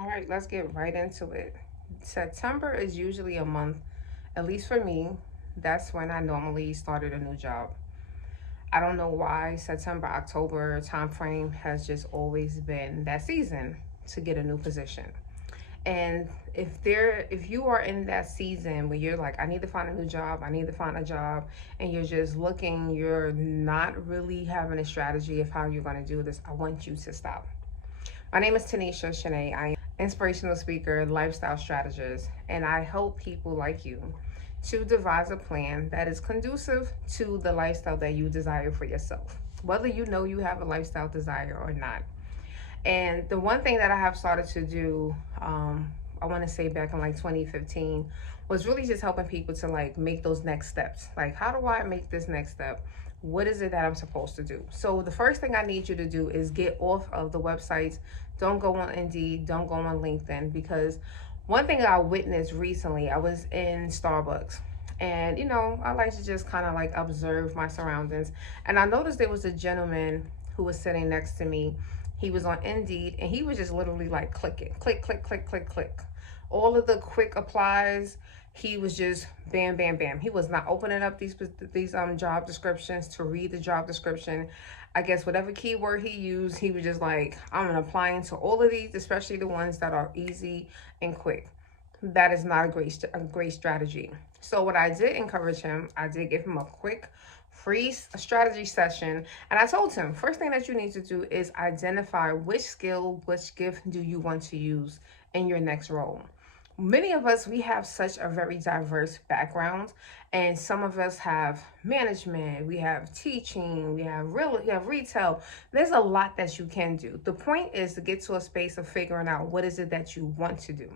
All right, let's get right into it. September is usually a month, at least for me, that's when I normally started a new job. I don't know why September, October timeframe has just always been that season to get a new position. And if you are in that season where you're like, I need to find a new job, I need to find a job, and you're just looking, you're not really having a strategy of how you're going to do this, I want you to stop. My name is Tanisha Shanee. I am inspirational speaker, lifestyle strategist, and I help people like you to devise a plan that is conducive to the lifestyle that you desire for yourself, whether you know you have a lifestyle desire or not. And the one thing that I have started to do, I want to say back in like 2015, was really just helping people to like make those next steps. Like, how do I make this next step? What is it that I'm supposed to do? So the first thing I need you to do is get off of the websites. Don't go on Indeed. Don't go on LinkedIn, because one thing I witnessed recently, I was in Starbucks. And I like to just kind of like observe my surroundings. And I noticed there was a gentleman who was sitting next to me. He was on Indeed, and he was just literally like clicking, click, click, click, click, click. All of the quick applies, he was just bam, bam, bam. He was not opening up these job descriptions to read the job description. I guess whatever keyword he used, he was just like, I'm applying to all of these, especially the ones that are easy and quick. That is not a great strategy. So what I did encourage him, I did give him a quick free strategy session, and I told him, first thing that you need to do is identify which skill, which gift do you want to use in your next role. Many of us, we have such a very diverse background, and some of us have management, we have teaching, we have retail. There's a lot that you can do. The point is to get to a space of figuring out what is it that you want to do.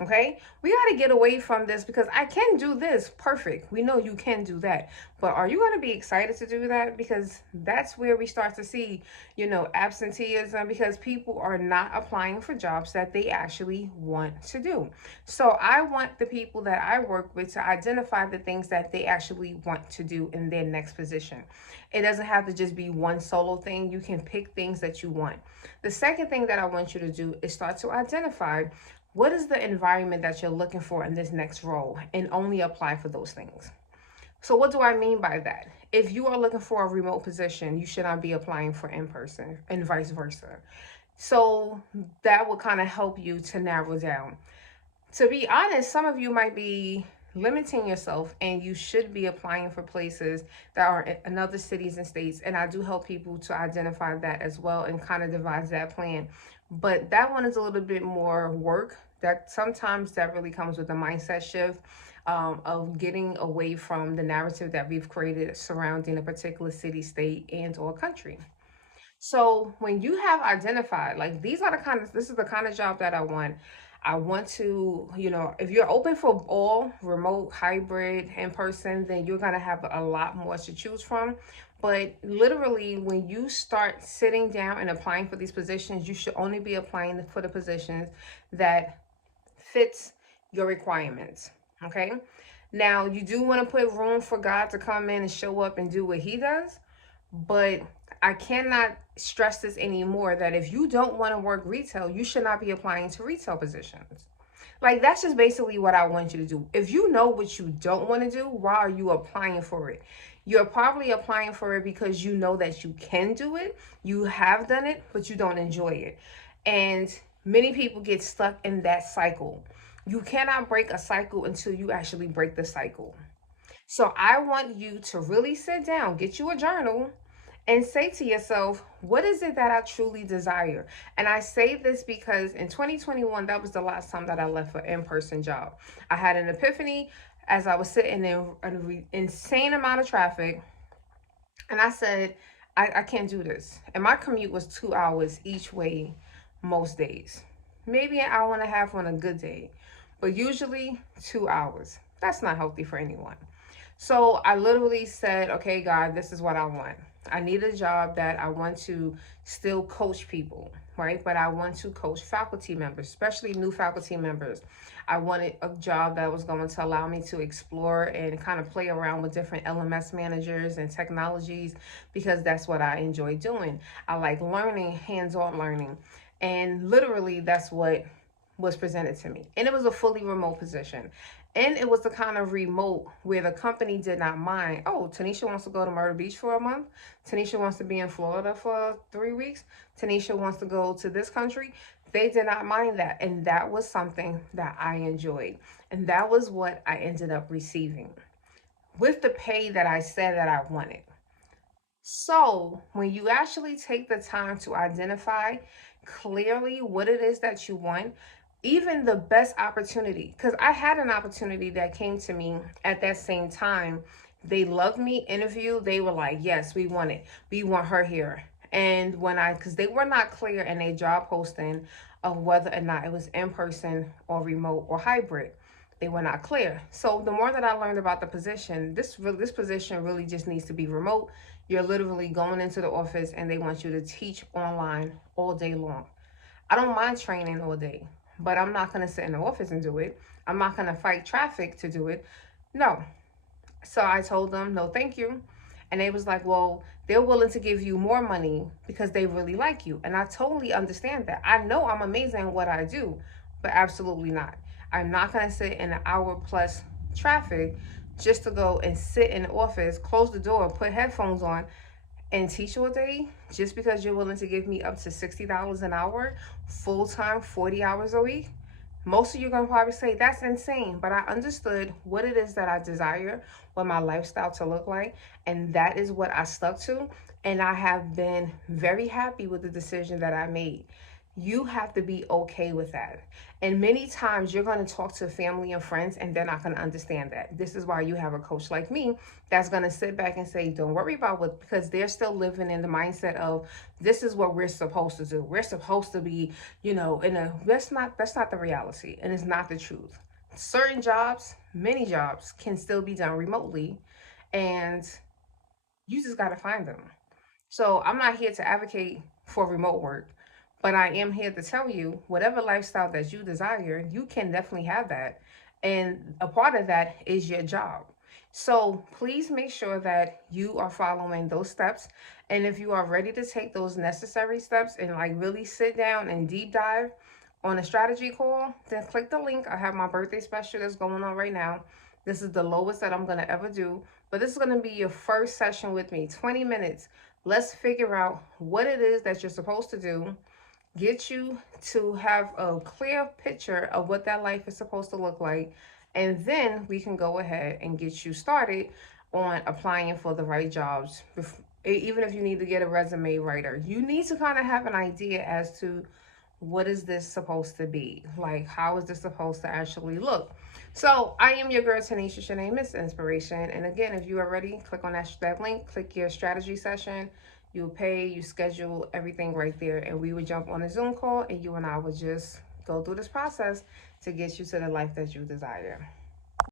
Okay, we got to get away from this, because I can do this perfect. We know you can do that, but are you going to be excited to do that? Because that's where we start to see, absenteeism, because people are not applying for jobs that they actually want to do. So I want the people that I work with to identify the things that they actually want to do in their next position. It doesn't have to just be one solo thing. You can pick things that you want. The second thing that I want you to do is start to identify what is the environment that you're looking for in this next role, and only apply for those things. So what do I mean by that? If you are looking for a remote position, you should not be applying for in person, and vice versa. So that will kind of help you to narrow down. To be honest, some of you might be limiting yourself, and you should be applying for places that are in other cities and states. And I do help people to identify that as well, and kind of devise that plan. But that one is a little bit more work. That sometimes that really comes with a mindset shift, of getting away from the narrative that we've created surrounding a particular city, state, and or country. So when you have identified, like, this is the kind of job that I want. I want to, if you're open for all remote, hybrid, in person, then you're going to have a lot more to choose from. But literally, when you start sitting down and applying for these positions, you should only be applying for the positions that fits your requirements. Okay. Now, you do want to put room for God to come in and show up and do what he does. But I cannot stress this anymore, that if you don't want to work retail, you should not be applying to retail positions. Like, that's just basically what I want you to do. If you know what you don't want to do, why are you applying for it? You're probably applying for it because you know that you can do it. You have done it, but you don't enjoy it. And many people get stuck in that cycle. You cannot break a cycle until you actually break the cycle. So I want you to really sit down, get you a journal, and say to yourself, what is it that I truly desire? And I say this because in 2021, that was the last time that I left an in-person job. I had an epiphany as I was sitting in an insane amount of traffic, and I said, I can't do this. And my commute was 2 hours each way most days. Maybe an hour and a half on a good day, but usually 2 hours. That's not healthy for anyone. So I literally said, okay, God, this is what I want. I need a job that I want to still coach people, right? But I want to coach faculty members, especially new faculty members. I wanted a job that was going to allow me to explore and kind of play around with different LMS managers and technologies, because that's what I enjoy doing. I like learning, hands-on learning. And literally, that's what was presented to me. And it was a fully remote position. And it was the kind of remote where the company did not mind. Oh, Tanisha wants to go to Myrtle Beach for a month. Tanisha wants to be in Florida for 3 weeks. Tanisha wants to go to this country. They did not mind that. And that was something that I enjoyed. And that was what I ended up receiving with the pay that I said that I wanted. So, when you actually take the time to identify clearly what it is that you want, even the best opportunity, because I had an opportunity that came to me at that same time. They loved me, interview. They were like, yes, we want it. We want her here. And because they were not clear in a job posting of whether or not it was in person or remote or hybrid. They were not clear. So the more that I learned about the position, this position really just needs to be remote. You're literally going into the office and they want you to teach online all day long. I don't mind training all day, but I'm not going to sit in the office and do it. I'm not going to fight traffic to do it. No. So I told them, no, thank you. And they was like, well, they're willing to give you more money because they really like you. And I totally understand that. I know I'm amazing at what I do, but absolutely not. I'm not going to sit in an hour plus traffic just to go and sit in the office, close the door, put headphones on, and teach all day just because you're willing to give me up to $60 an hour, full time, 40 hours a week. Most of you are going to probably say that's insane, but I understood what it is that I desire, what my lifestyle to look like, and that is what I stuck to. And I have been very happy with the decision that I made. You have to be okay with that. And many times you're going to talk to family and friends and they're not going to understand that. This is why you have a coach like me that's going to sit back and say, don't worry about what, because they're still living in the mindset of this is what we're supposed to do. We're supposed to be, that's not the reality and it's not the truth. Certain jobs, many jobs can still be done remotely and you just got to find them. So I'm not here to advocate for remote work, but I am here to tell you whatever lifestyle that you desire, you can definitely have that. And a part of that is your job. So please make sure that you are following those steps. And if you are ready to take those necessary steps and like really sit down and deep dive on a strategy call, then click the link. I have my birthday special that's going on right now. This is the lowest that I'm going to ever do, but this is going to be your first session with me, 20 minutes. Let's figure out what it is that you're supposed to do, get you to have a clear picture of what that life is supposed to look like, and then we can go ahead and get you started on applying for the right jobs. Even if you need to get a resume writer, you need to kind of have an idea as to what is this supposed to be? Like, how is this supposed to actually look? So, I am your girl, Tanisha Shanee, Miss Inspiration. And again, if you are ready, click on that link, click your strategy session. You'll pay, you schedule everything right there. And we would jump on a Zoom call and you and I would just go through this process to get you to the life that you desire.